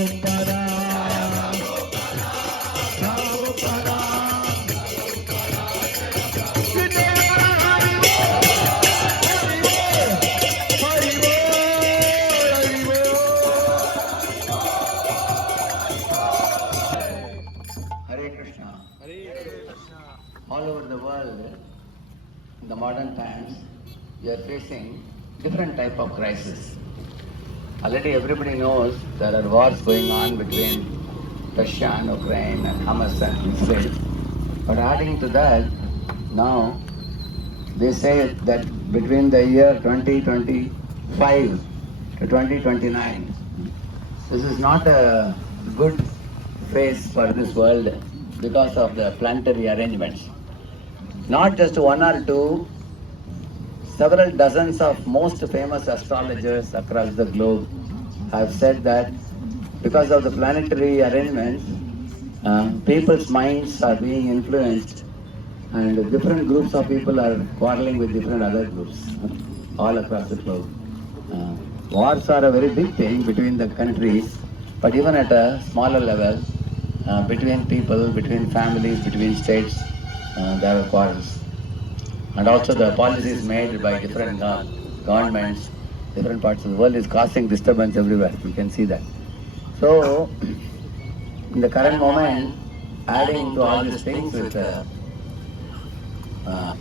Hare Krishna. All over the world, in the modern times, we are facing different type of crisis. Already everybody knows there are wars going on between Russia and Ukraine and Hamas and Israel. But adding to that, now they say that between the year 2025 to 2029, this is not a good phase for this world because of the planetary arrangements. Not just one or two, several dozens of most famous astrologers across the globe have said that because of the planetary arrangements, people's minds are being influenced and different groups of people are quarreling with different other groups all across the globe. Wars are a very big thing between the countries, but even at a smaller level, between people, between families, between states, there are quarrels. And also the policies made by different governments, different parts of the world is causing disturbance everywhere. You can see that. So, in the current moment, adding to all these things with AI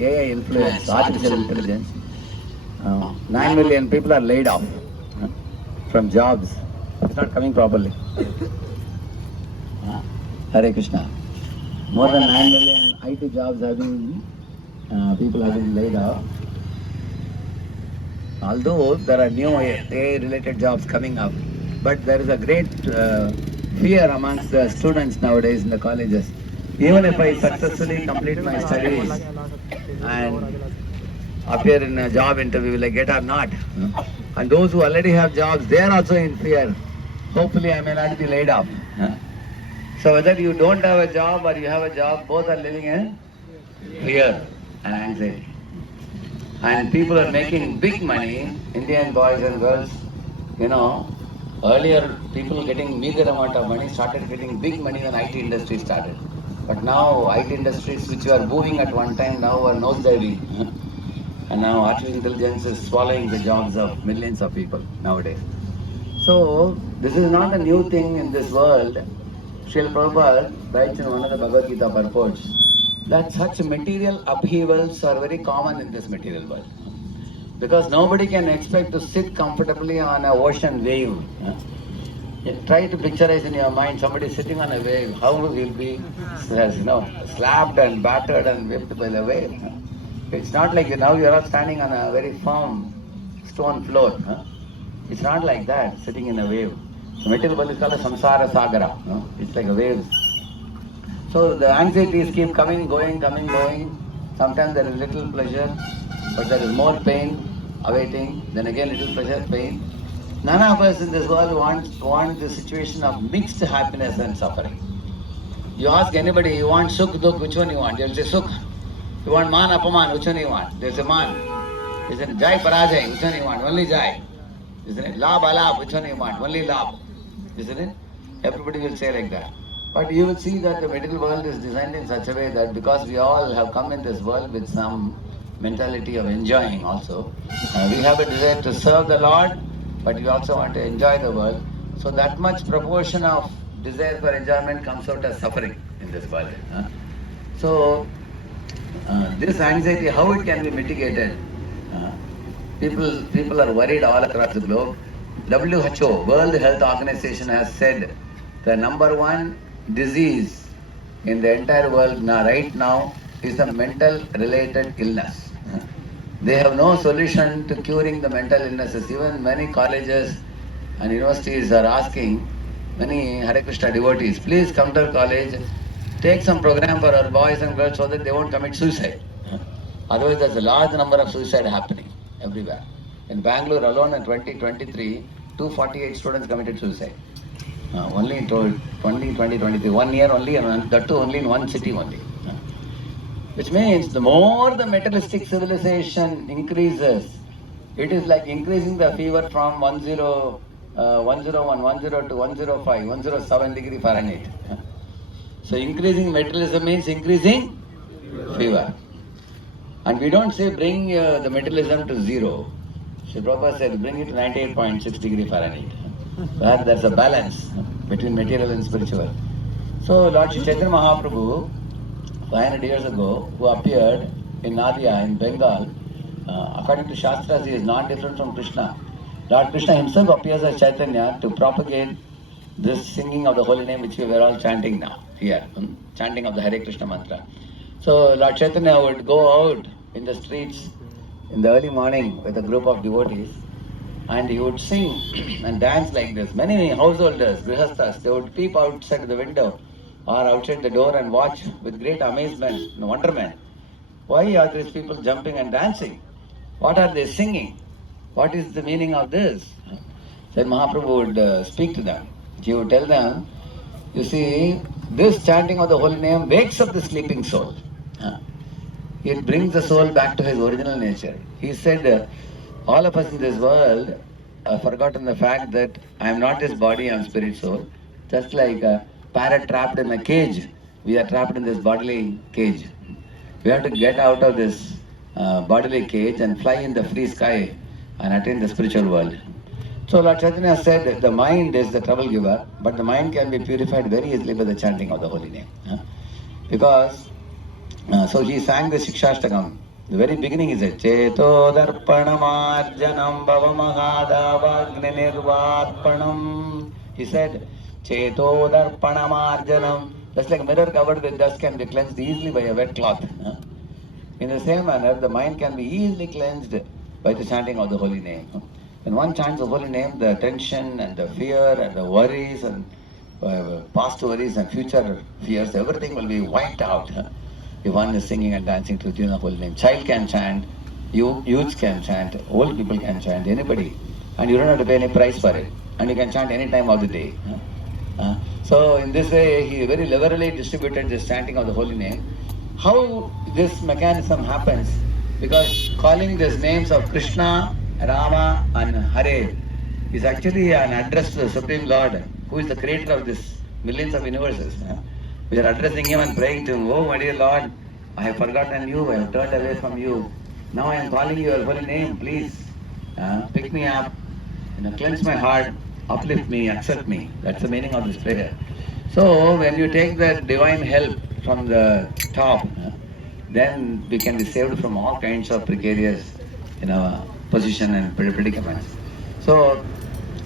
influence, artificial intelligence, 9 million people are laid off from jobs. It's not coming properly. Hare Krishna. More than 9 million IT jobs have been, people have been laid off. Although there are new AI related jobs coming up, but there is a great fear amongst the students nowadays in the colleges. Even if I successfully complete my studies and appear in a job interview, will I get or not? And those who already have jobs, they are also in fear. Hopefully I may not be laid off. So whether you don't have a job or you have a job, both are living in fear and anxiety. And people are making big money, Indian boys and girls, you know, earlier people getting meager amount of money started getting big money when IT industry started. But now IT industries which were booming at one time now are nosediving. And now artificial intelligence is swallowing the jobs of millions of people nowadays. So this is not a new thing in this world. Srila Prabhupada writes in one of the Bhagavad Gita purports that such material upheavals are very common in this material world. Because nobody can expect to sit comfortably on an ocean wave. Try to picturize in your mind somebody sitting on a wave. How will he be slapped and battered and whipped by the wave? It's not like now you are standing on a very firm stone floor. It's not like that, sitting in a wave. The material world is called a samsara sagara. It's like a wave. So the anxieties keep coming, going, coming, going. Sometimes there is little pleasure, but there is more pain awaiting. Then again little pleasure, pain. None of us in this world want the situation of mixed happiness and suffering. You ask anybody, you want sukh, dukh, which one you want? They'll say sukh. You want man, apaman, which one you want? They'll say man. Isn't it? Jai, parajay, which one you want? Only jai. Isn't it? Labh, alabh, which one you want? Only labh. Isn't it? Everybody will say like that. But you will see that the material world is designed in such a way that because we all have come in this world with some mentality of enjoying also, we have a desire to serve the Lord, but we also want to enjoy the world. So that much proportion of desire for enjoyment comes out as suffering in this world. So this anxiety, how it can be mitigated? People are worried all across the globe. WHO, World Health Organization, has said the number one disease in the entire world right now is the mental related illness. They have no solution to curing the mental illnesses. Even many colleges and universities are asking many Hare Krishna devotees, please come to our college, take some program for our boys and girls so that they won't commit suicide. Otherwise there's a large number of suicide happening everywhere. In Bangalore alone in 2023, 248 students committed suicide. Only in 2023, 1 year only, and that too only in one city only. Which means the more the materialistic civilization increases, it is like increasing the fever from 101 101, 102, 105, 107 degree Fahrenheit. So increasing materialism means increasing fever. And we don't say bring the materialism to zero. Sri Prabhupada said bring it to 98.6 degree Fahrenheit. That's a balance between material and spiritual. So Lord Sri Chaitanya Mahaprabhu, 500 years ago, who appeared in Nadia in Bengal, according to Shastras, he is not different from Krishna. Lord Krishna himself appears as Chaitanya to propagate this singing of the holy name which we were all chanting now here, chanting of the Hare Krishna mantra. So Lord Chaitanya would go out in the streets in the early morning with a group of devotees and he would sing and dance like this. Many householders, grihasthas, they would peep outside the window or outside the door and watch with great amazement and wonderment. Why are these people jumping and dancing? What are they singing? What is the meaning of this? Then Mahaprabhu would speak to them. He would tell them, you see, this chanting of the holy name wakes up the sleeping soul. It brings the soul back to his original nature. He said, all of us in this world have forgotten the fact that I am not this body, I am spirit soul. Just like a parrot trapped in a cage, we are trapped in this bodily cage. We have to get out of this bodily cage and fly in the free sky and attain the spiritual world. So Lord Chaitanya said that the mind is the trouble giver, but the mind can be purified very easily by the chanting of the holy name. Because, so he sang the Shikshashtakam. The very beginning is it, Cheto Darpanamarjanam Bhavamahadavagni Nirvatpanam. He said, Cheto Darpanamarjanam. Just like a mirror covered with dust can be cleansed easily by a wet cloth. In the same manner, the mind can be easily cleansed by the chanting of the holy name. When one chants the holy name, the tension and the fear and the worries and past worries and future fears, everything will be wiped out. If one is singing and dancing to the tune of holy name. Child can chant, youths can chant, old people can chant, anybody. And you don't have to pay any price for it. And you can chant any time of the day. So in this way, he very liberally distributed this chanting of the holy name. How this mechanism happens? Because calling these names of Krishna, Rama and Hare is actually an address to the Supreme Lord, who is the creator of this millions of universes. We are addressing him and praying to him, oh my dear Lord, I have forgotten you, I have turned away from you. Now I am calling your holy name, please pick me up, cleanse my heart, uplift me, accept me. That's the meaning of this prayer. So when you take the divine help from the top, then we can be saved from all kinds of precarious position and predicaments. So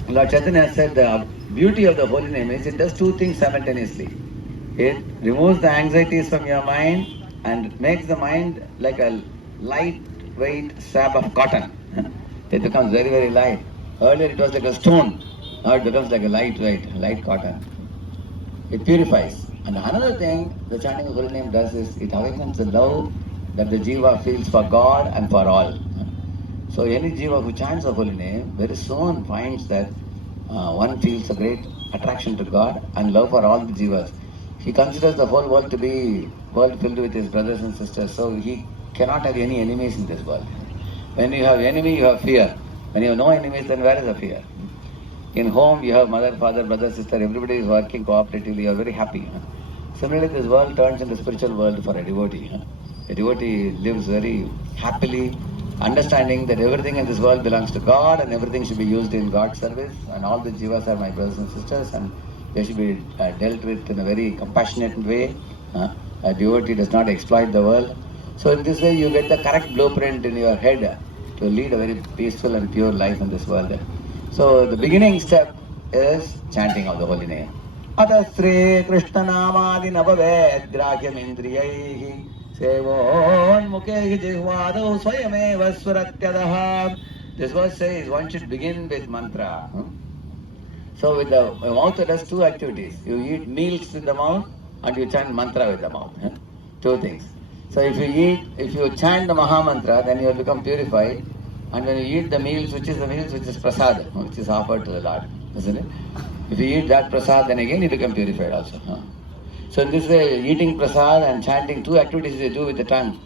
Lord Chaitanya said the beauty of the holy name is it does two things simultaneously. It removes the anxieties from your mind and makes the mind like a lightweight slab of cotton. It becomes very, very light. Earlier it was like a stone. Now it becomes like a light cotton. It purifies. And another thing the chanting of the holy name does is it awakens the love that the jiva feels for God and for all. So any jiva who chants the holy name very soon finds that one feels a great attraction to God and love for all the jivas. He considers the whole world to be world filled with his brothers and sisters, so he cannot have any enemies in this world. When you have enemy, you have fear. When you have no enemies, then where is the fear? In home, you have mother, father, brother, sister, everybody is working cooperatively, you are very happy. Similarly, this world turns into spiritual world for a devotee. A devotee lives very happily, understanding that everything in this world belongs to God and everything should be used in God's service, and all the jivas are my brothers and sisters and they should be dealt with in a very compassionate way. A devotee does not exploit the world. So in this way you get the correct blueprint in your head to lead a very peaceful and pure life in this world. So the beginning step is chanting of the holy name. Atasre Krishna Namadi Nabhavet Grahyam Indriyaihi Sevon Mukhehi Jihvado Swayameva Swaratyadaha. This verse says one should begin with mantra. So with the mouth it does two activities. You eat meals with the mouth and you chant mantra with the mouth. Two things. So if you chant the Maha Mantra, then you will become purified. And when you eat the meals, which is prasad, which is offered to the Lord, isn't it? If you eat that prasad, then again you become purified also. So in this way, eating prasad and chanting, two activities you do with the tongue.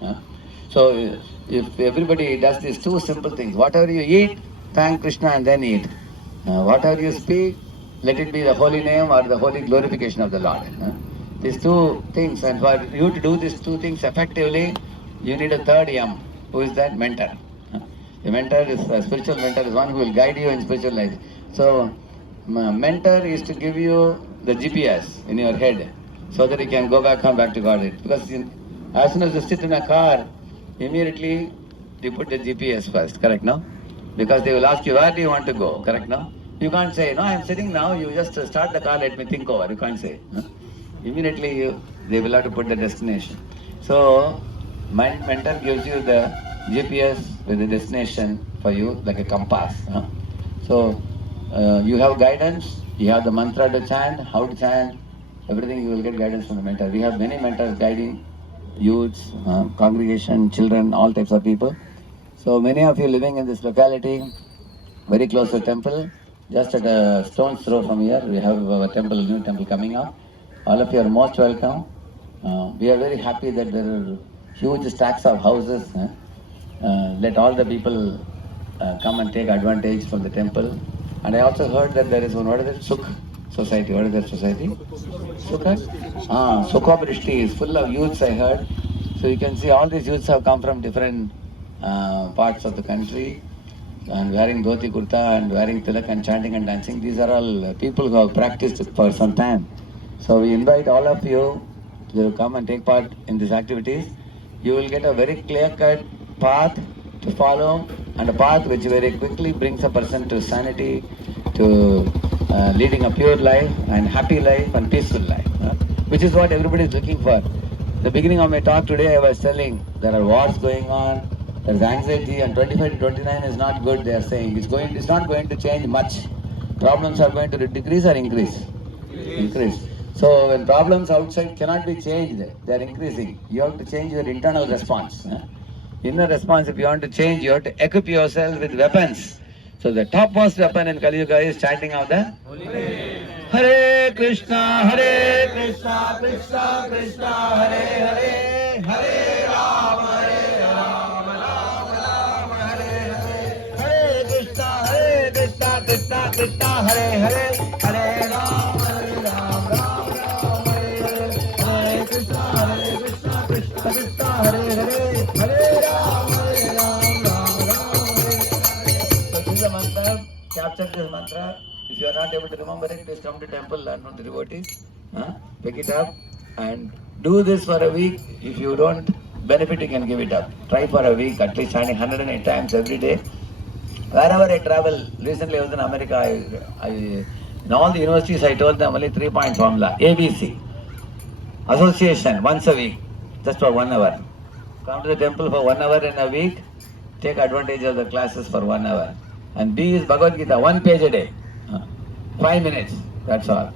So if everybody does these two simple things, whatever you eat, thank Krishna and then eat. Whatever you speak, let it be the holy name or the holy glorification of the Lord. These two things, and for you to do these two things effectively, you need a third M. Who is that? Mentor. The mentor is a spiritual mentor, is one who will guide you in spiritual life. So, mentor is to give you the GPS in your head, so that you can go back home, back to God. Because as soon as you sit in a car, immediately you put the GPS first, correct, no? Because they will ask you, where do you want to go, correct, no? You can't say, no, I am sitting now, you just start the car, let me think over. You can't say. No? Immediately they will have to put the destination. So, mentor gives you the GPS with the destination for you, like a compass. So, you have guidance, you have the mantra to chant, how to chant, everything you will get guidance from the mentor. We have many mentors guiding youths, congregation, children, all types of people. So many of you living in this locality, very close to the temple, just at a stone's throw from here, we have our temple, new temple coming up. All of you are most welcome. We are very happy that there are huge stacks of houses. Let all the people come and take advantage from the temple. And I also heard that there is one, what is it? Sukh Society. What is that society? Sukha? Sukha Brishti is full of youths, I heard. So you can see all these youths have come from different parts of the country and wearing dhoti kurta and wearing tilak and chanting and dancing. These are all people who have practiced for some time. So we invite all of you to come and take part in these activities. You will get a very clear-cut path to follow, and a path which very quickly brings a person to sanity, to leading a pure life and happy life and peaceful life, which is what everybody is looking for. The beginning of my talk today I was telling there are wars going on, there is anxiety, and 25 to 29 is not good, they are saying. It's not going to change much. Problems are going to decrease or increase? Increase. So when problems outside cannot be changed, they are increasing. You have to change your internal response. Inner response, if you want to change, you have to equip yourself with weapons. So the topmost weapon in Kali Yuga is chanting of the Hare Krishna, Krishna Krishna, Hare Hare, Hare Rama, Rama Rama, Hare Hare. Hare Krishna, Krishna Krishna, Hare Hare, Hare Rama, Rama Rama, Hare Hare. Hare Krishna, Krishna Krishna, Hare Hare, Hare capture this mantra. If you are not able to remember it, please come to temple, learn from the devotees. Pick it up and do this for a week. If you don't benefit, you can give it up. Try for a week, at least chanting 108 times every day. Wherever I travel, recently I was in America, in all the universities I told them only 3-point formula. ABC. Association, once a week, just for 1 hour. Come to the temple for 1 hour in a week, take advantage of the classes for 1 hour. And B is Bhagavad Gita, 1 page a day, 5 minutes, that's all.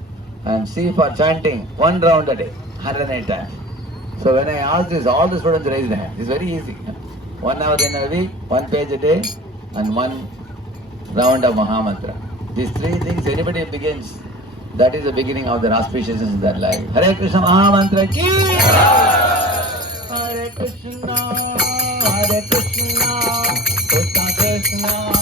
And C for chanting, 1 round a day, 108 times. So when I asked this, all the students raised their hand. It's very easy. 1 hour in a week, 1 page a day, and 1 round of Mahamantra. These 3 things, anybody begins, that is the beginning of their auspiciousness in their life. Hare Krishna Mahamantra ki! Hare Krishna, Krishna Krishna.